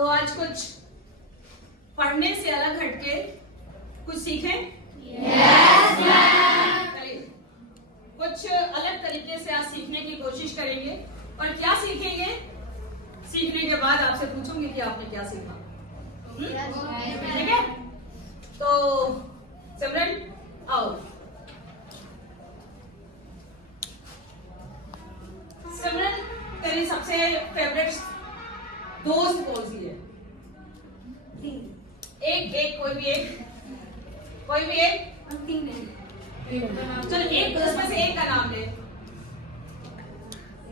तो आज कुछ पढ़ने से अलग हटके कुछ सीखें? Yes ma'am. चलिए कुछ अलग तरीके से आज सीखने की कोशिश करेंगे। और क्या सीखेंगे? सीखने के बाद आपसे पूछूंगी कि आपने क्या सीखा। ठीक है? तो सिमरन आओ। सिमरन तेरी सबसे फेवरेट दोस्त कौन सी है? एक कोई भी एक चलो एक दोस्त में से एक का नाम ले।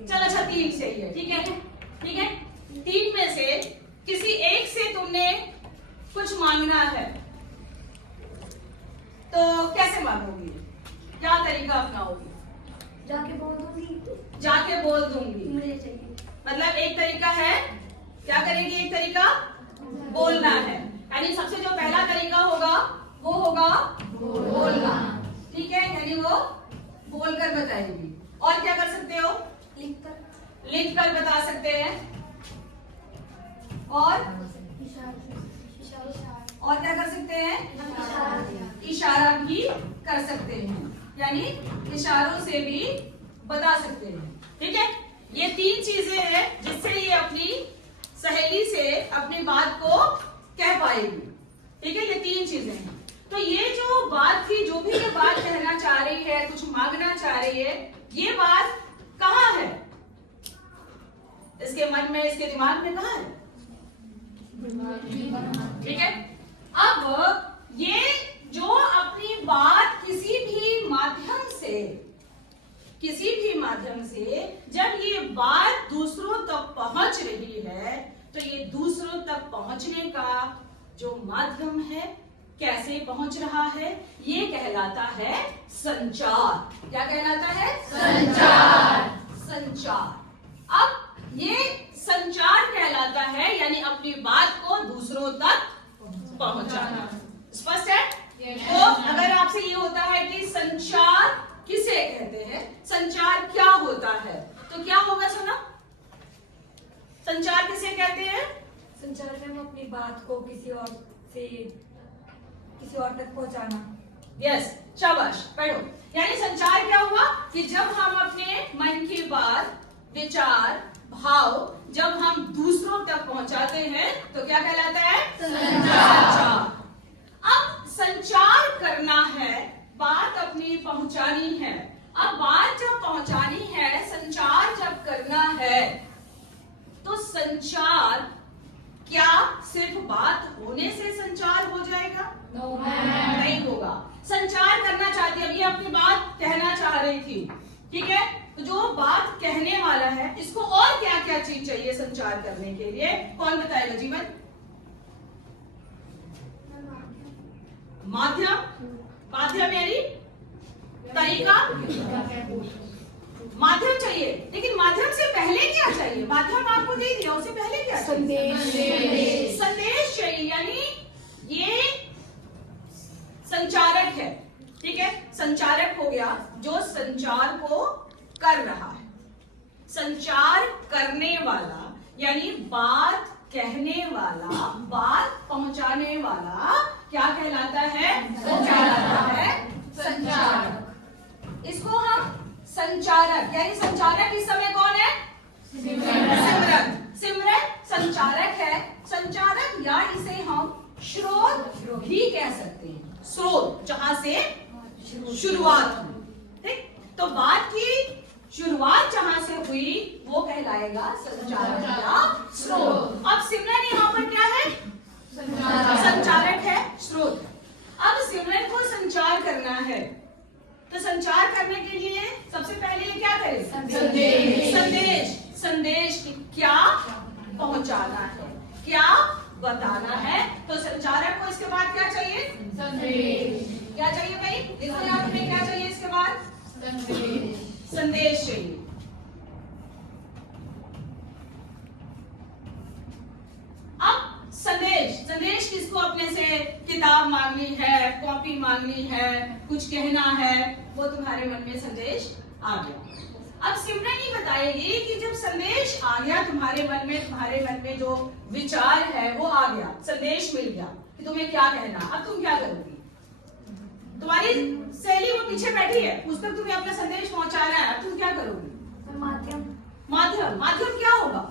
चल अच्छा 3 सही है। ठीक है 3 में से किसी एक से तुमने कुछ मांगना है तो कैसे मांगोगी? क्या तरीका अपनाओगी? जाके बोल दूंगी मुझे चाहिए। मतलब एक तरीका है क्या करेगी? एक तरीका बोलना है, यानी सबसे जो पहला तरीका होगा वो होगा बोलना। ठीक है, यानी वो बोलकर बताएगी। और क्या कर सकते हो? लिख कर बता सकते हैं। और क्या कर सकते हैं? इशारा भी कर सकते हैं, यानी इशारों से भी बता सकते हैं। ठीक है, ये 3 चीजें हैं जिससे ये अपनी सहेली से अपनी बात को कह पाएगी। ठीक है, ये 3 चीजें हैं। तो ये जो बात थी, जो भी ये बात कहना चाह रही है, कुछ मांगना चाह रही है, ये बात कहाँ है? इसके मन में, इसके दिमाग में कहाँ है? ठीक है, अब ये जो अपनी बात किसी भी माध्यम से जब ये बात दूसरों तक पहुंच रही है, तो ये दूसरों तक पहुंचने का जो माध्यम है, कैसे पहुंच रहा है, ये कहलाता है संचार। क्या कहलाता है? संचार। अब ये संचार कहलाता है, यानी अपनी बात को दूसरों तक पहुंचाना। स्पष्ट है? तो अगर आपसे ये होता है कि संचार किसे कहते हैं, संचार क्या होता है, तो क्या होगा? सुना, संचार किसे कहते हैं? संचार में हम अपनी बात को किसी और तक पहुंचाना। यस, शाबाश, पढ़ो। यानी संचार क्या हुआ कि जब हम अपने मन की बात, विचार, भाव जब हम दूसरों तक पहुंचाते हैं तो क्या कहलाता है? संचार। अब संचार करना है, बात अपनी पहुंचानी है। अब बात जब पहुंचानी है, संचार जब करना है, तो संचार क्या सिर्फ बात होने से संचार हो जाएगा? नहीं होगा। संचार करना चाहती है, अभी अपनी बात कहना चाह रही थी। ठीक है, तो जो बात कहने वाला है, इसको और क्या क्या चीज चाहिए संचार करने के लिए? कौन बताएगा? जीवन? माध्यम यानी तरीका। माध्यम चाहिए, लेकिन माध्यम से पहले क्या चाहिए? माध्यम आपको दे दिया, उससे पहले क्या? संदेश चाहिए, यानी ये संचारक है। ठीक है, संचारक हो गया जो संचार को कर रहा है। संचार करने वाला यानी बात कहने वाला, बात पहुंचाने वाला क्या कहलाता है? संचारक। इसको हम संचारक, यानी संचारक इस समय कौन है? सिमरन संचारक है। संचारक या इसे हम स्रोत भी कह सकते हैं। स्रोत, जहां से शुरुआत हुई। ठीक, तो बात की शुरुआत जहां से हुई वो कहलाएगा संचारक या स्रोत। अब सिमरन यहाँ पर क्या है? संचारक है, स्रोत। अब सिमरन को संचार करना है, तो संचार करने के लिए सबसे पहले ये क्या करे? संदेश क्या पहुंचाना है, क्या बताना है। तो संचारक को इसके बाद क्या चाहिए? क्या चाहिए भाई? देखो यहाँ तुम्हें क्या चाहिए इसके बाद? संदेश चाहिए। अब संदेश किसको अपने से? किताब मांगनी है, कॉपी मांगनी है, कुछ कहना है, वो तुम्हारे मन में संदेश आ गया। अब सिमरन ही बताएगी कि जब संदेश आ गया तुम्हारे मन में जो विचार है वो आ गया, संदेश मिल गया कि तुम्हें क्या कहना, अब तुम क्या करोगी? तुम्हारी सहेली वो पीछे बैठी है, उस तक तुम्हें अपना संदेश पहुंचाना है, अब तुम क्या करोगी? माध्यम क्या होगा?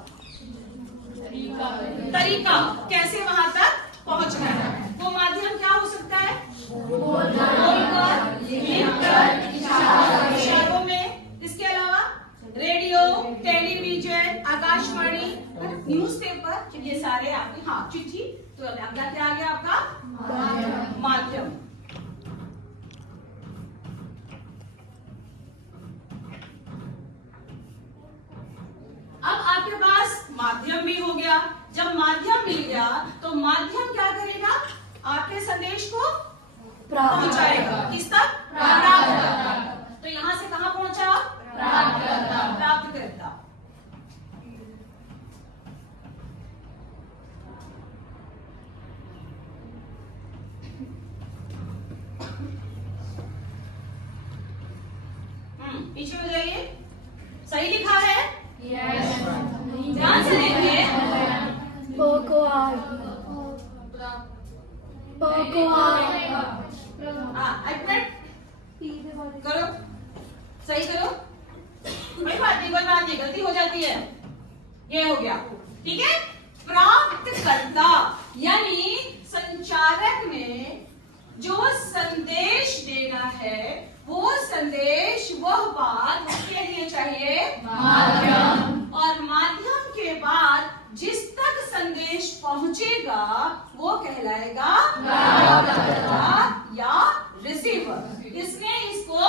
तरीका कैसे वहां तक पहुंचना है। वो माध्यम क्या हो सकता है? बोलकर, लिखकर, इशारों में। इसके अलावा रेडियो, टेलीविजन, आकाशवाणी, न्यूज़पेपर, ये सारे आपके, हाँ चिट्ठी। तो अगला क्या आ गया आपका? माध्यम। अब आपके पास माध्यम भी हो गया। जब माध्यम मिल गया तो माध्यम क्या करेगा? आपके संदेश को पहुंचाएगा। किस तक? प्राप्त तक। तो यहां से कहां पहुंचा? प्राप्त करता। पीछे हो जाइए। सही लिखा है? ध्यान से देखिए। करो, सही करो। कोई बात नहीं, गलती हो जाती है। ये हो गया, ठीक है। प्राप्तकर्ता यानी संचारक ने जो संदेश देना है, वो संदेश, वह बात उसके लिए चाहिए माध्यम। और माध्यम के बाद जिस तक संदेश पहुंचेगा वो कहलाएगा प्राप्तकर्ता या रिसीवर। इसने इसको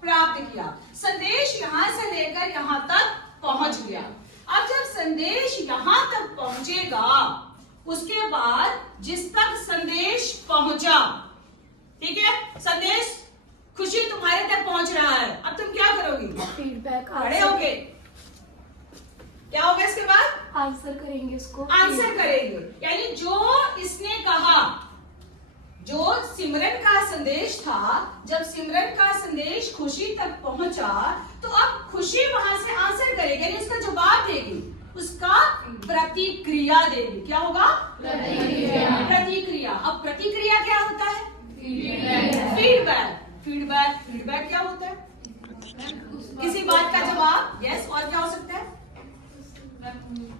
प्राप्त किया। संदेश यहां से लेकर यहां तक पहुंच गया। अब जब संदेश यहां तक पहुंचेगा, उसके बाद जिस तक संदेश पहुंचा, ठीक है, संदेश खुशी तुम्हारे तक पहुंच रहा है, अब तुम क्या करोगी? फीडबैक, खड़े होके क्या होगा? इसके बाद आंसर करेंगे उसको। आंसर करेंगे, यानी जो इसने कहा, जो सिमरन का संदेश था, जब सिमरन का संदेश खुशी तक पहुंचा तो अब खुशी वहां से आंसर करेगी, यानी उसका जवाब देगी, उसका प्रतिक्रिया देगी। क्या होगा? प्रतिक्रिया। अब प्रतिक्रिया क्या होता है? फीडबैक क्या होता है? किसी बात का जवाब। यस। और क्या हो सकता है?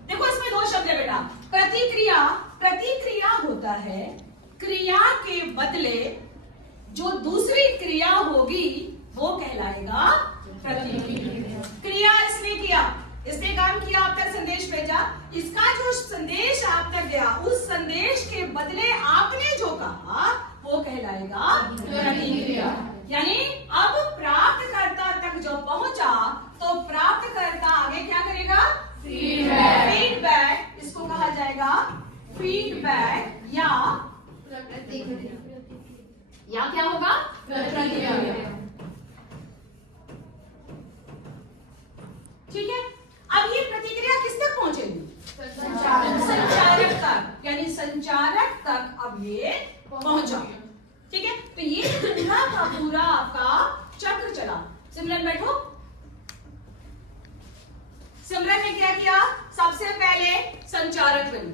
देखो इसमें दो शब्द है बेटा। प्रतिक्रिया होता है क्रिया के बदले जो दूसरी क्रिया होगी वो कहलाएगा प्रतिक्रिया। क्रिया इसने किया, इसने काम किया, आप तक संदेश भेजा, इसका जो संदेश आप तक गया, उस संदेश के बदले आपने जो कहा वो कहलाएगा प्रतिक्रिया। यानी अब प्राप्तकर्ता तक जो पहुंचा तो प्राप्तकर्ता आगे क्या करेगा? फीडबैक। इसको कहा जाएगा फीडबैक या क्या होगा? प्रतिक्रिया। ठीक है। अब ये प्रतिक्रिया किस तक पहुंचेगी? संचारक तक, यानी संचारक तक अब ये पहुंचा। ठीक है। तो ये पूरा का पूरा आपका चक्र चला। सिमरन बैठो। सिमरन ने क्या किया? सबसे पहले संचारक बनी,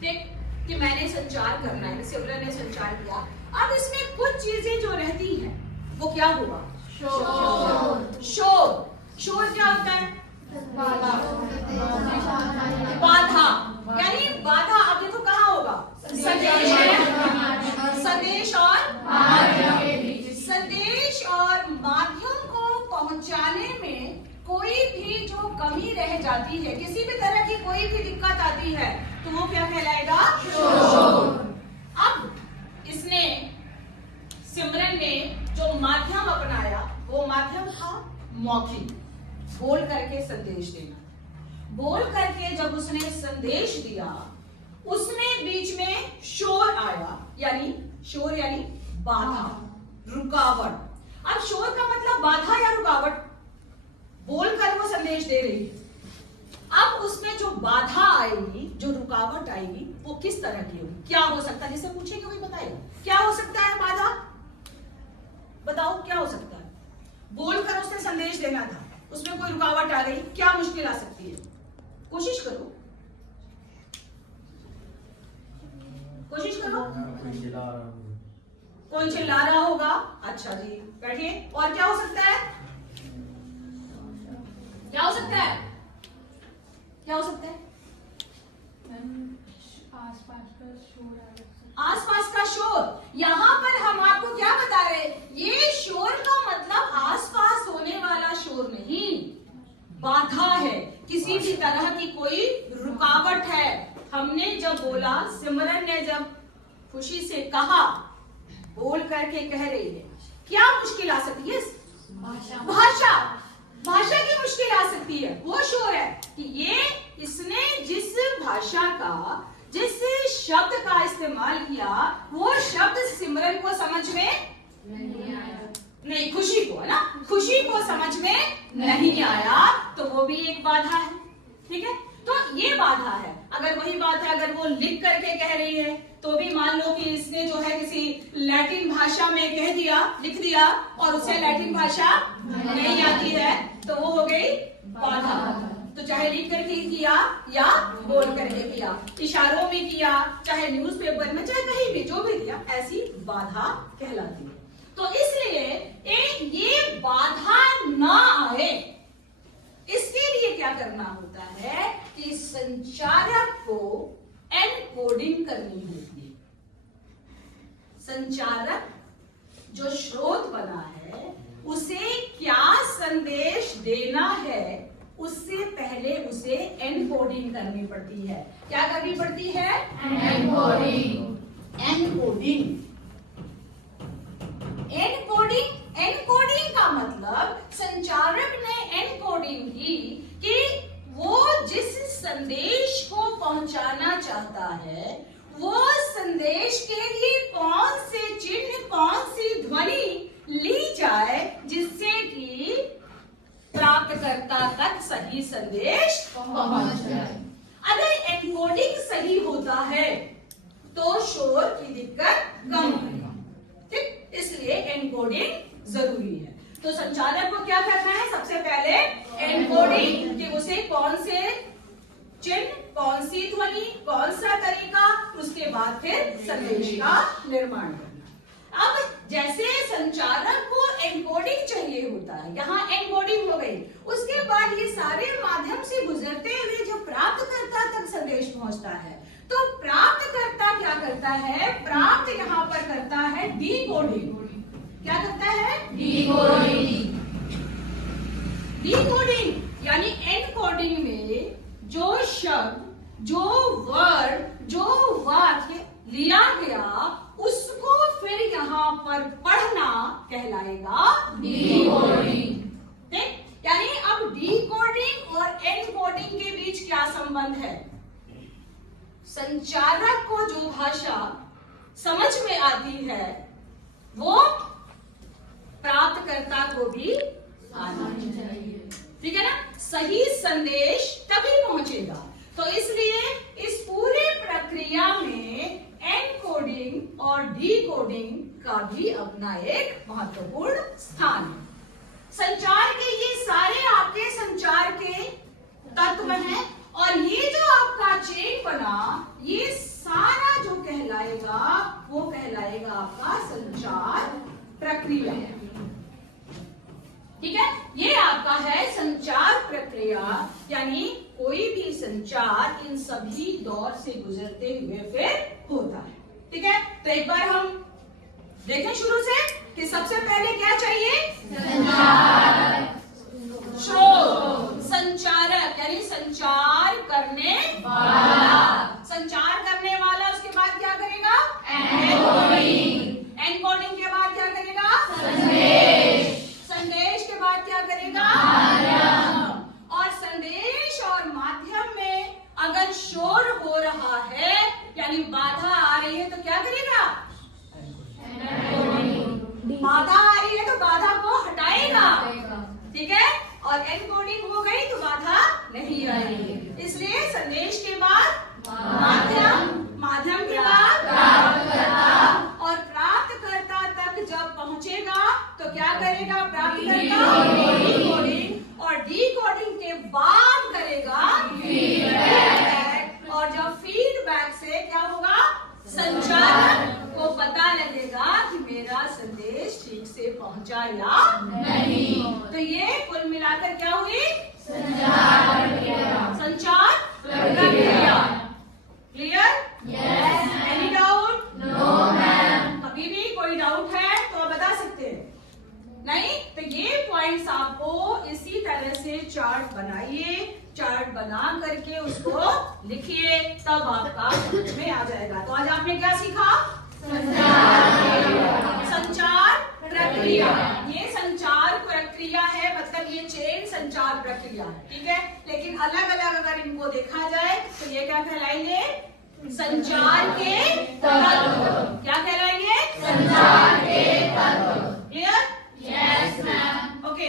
ठीक, कि मैंने संचार करना है। सिमरन ने संचार किया। अब इसमें कुछ चीजें जो रहती हैं वो क्या हुआ? शोर क्या होता है? बाधा। यानी बाधा। अब देखो कहाँ होगा? संदेश और माध्यम को पहुंचाने में कोई भी जो कमी रह जाती है, किसी भी तरह की कोई भी दिक्कत आती है, तो वो क्या कहलाएगा? अब इसने, सिमरन ने जो माध्यम अपनाया वो माध्यम था मौखिक, बोल करके संदेश देना। बोल करके जब उसने संदेश दिया, उसमें बीच में शोर आया, यानी बाधा, रुकावट। अब शोर का मतलब बाधा या रुकावट। बोलकर वो संदेश दे रही है, अब उसमें जो बाधा आएगी, जो रुकावट आएगी, वो किस तरह की होगी? क्या हो सकता है? जिसे पूछेंगे वही बताएगा। क्या हो सकता है बाधा? बताओ क्या हो सकता है? बोलकर उसने संदेश देना था, उसमें कोई रुकावट आ गई, क्या मुश्किल आ सकती है? कोशिश करो, कोशिश करो। कौन चिल्ला रहा होगा? अच्छा जी, बैठिए। और क्या हो सकता है? क्या हो सकता है? क्या हो सकता है? आसपास का शोर आ रहा आसपास का शोर। यहाँ पर हम आपको क्या बता रहे हैं? ये शोर का मतलब आसपास होने वाला शोर नहीं, बाधा है, किसी भी तरह की कोई रुकावट है। हमने जब बोला, सिमरन ने जब खुशी से कहा, बोल करके कह रही है, क्या मुश्किल आ सकती है? भाषा, भाषा की मुश्किल आ सकती है। वो शोर है कि ये इसने जिस भाषा का, जिस शब्द का इस्तेमाल किया, वो शब्द सिमरन को समझ में नहीं, खुशी को, है ना, खुशी को समझ में नहीं आया, तो वो भी एक बाधा है। ठीक है, तो ये बाधा है। अगर वही बात है, अगर वो लिख करके कह रही है, तो भी मान लो कि इसने जो है किसी लैटिन भाषा में कह दिया, लिख दिया, और उसे लैटिन भाषा नहीं आती है, तो वो हो गई बाधा। तो चाहे लिख करके किया या बोल करके किया, इशारों में किया, चाहे न्यूज़पेपर में, चाहे कहीं भी, जो भी किया, ऐसी बाधा कहलाती है। तो इसलिए ये बाधा ना आए, इसके लिए क्या करना होता है कि संचारक को एनकोडिंग करनी होती है। संचारक जो स्रोत बना है, उसे क्या संदेश देना है, उससे पहले उसे एनकोडिंग करनी पड़ती है। क्या करनी पड़ती है? एनकोडिंग। एनकोडिंग, एनकोडिंग, एनकोडिंग का मतलब संचारक ने एनकोडिंग की कि वो जिस संदेश को पहुंचाना चाहता है, वो संदेश के लिए कौन से चिन्ह, कौन सी ध्वनि ली जाए, जिससे कि प्राप्तकर्ता तक सही संदेश पहुंच जाए। अगर एनकोडिंग सही होता है तो शोर की दिक्कत कम होगी। ठीक, इसलिए एनकोडिंग जरूरी है। तो संचालक को क्या करना है? सबसे पहले एनकोडिंग, कि उसे कौन से चिन्ह, कौन सी ध्वनि, कौन सा तरीका, उसके बाद फिर संदेश का निर्माण करना। अब जैसे संचालक को एनकोडिंग चाहिए होता है, यहाँ एनकोडिंग हो गई, उसके बाद ये सारे माध्यम से गुजरते हुए जो प्राप्तकर्ता तक संदेश पहुंचता है, तो प्राप्तकर्ता क्या करता है? प्राप्त यहाँ पर करता है डीकोडिंग। क्या करता है? डीकोडिंग। डीकोडिंग यानी एनकोडिंग में जो शब्द, जो वर्ड, जो वाक्य लिया गया, उसको फिर यहाँ पर पढ़ना कहलाएगा डीकोडिंग। ठीक, यानी अब डीकोडिंग और एनकोडिंग के बीच क्या संबंध है? संचारक को जो भाषा समझ में आती है, वो प्राप्तकर्ता को भी आनी चाहिए। ठीक है ना? सही संदेश तभी पहुंचेगा। तो इसलिए इस पूरे प्रक्रिया में एनकोडिंग और डीकोडिंग का भी अपना एक महत्वपूर्ण स्थान है। संचार के ये सारे आपके संचार के तत्व हैं, और ये जो आपका चेन बना, ये सारा जो कहलाएगा, वो कहलाएगा आपका संचार प्रक्रिया। ठीक है, ये आपका है संचार प्रक्रिया, यानी कोई भी संचार इन सभी दौर से गुजरते हुए फिर होता है। ठीक है, तो एक बार हम देखें शुरू से कि सबसे पहले क्या चाहिए? संचार, स्रोत, संचारक यानी संचार करने वाला। संचार करने वाला, उसके बाद क्या करेगा? एनकोडिंग। एनकोडिंग के बाद क्या करेगा? संदेश। संदेश के बाद क्या करेगा? माध्यम। और संदेश और माध्यम में अगर शोर हो रहा है, यानी बाधा आ रही है, तो क्या करेगा? बाधा आ रही है तो बाधा को हटाएगा। ठीक है, और एनकोडिंग हो गई तो बाधा नहीं आएगी। इसलिए संदेश के बाद माध्यम, माध्यम के बाद प्राप्तकर्ता, और प्राप्तकर्ता तक जब पहुंचेगा तो क्या करेगा? प्राप्तकर्ता डीकोडिंग, और बना करके उसको लिखिए, तब आपका समझ में आ जाएगा। तो आज आपने क्या सीखा? संचार प्रक्रिया। ये संचार प्रक्रिया है, मतलब ये चेन संचार प्रक्रिया है, ठीक है। लेकिन अलग अलग अगर इनको देखा जाए तो ये क्या कहलाएंगे? संचार के तत्व। क्या कहलाएंगे? संचार के तत्व। क्लियर? Yes ma'am. ओके।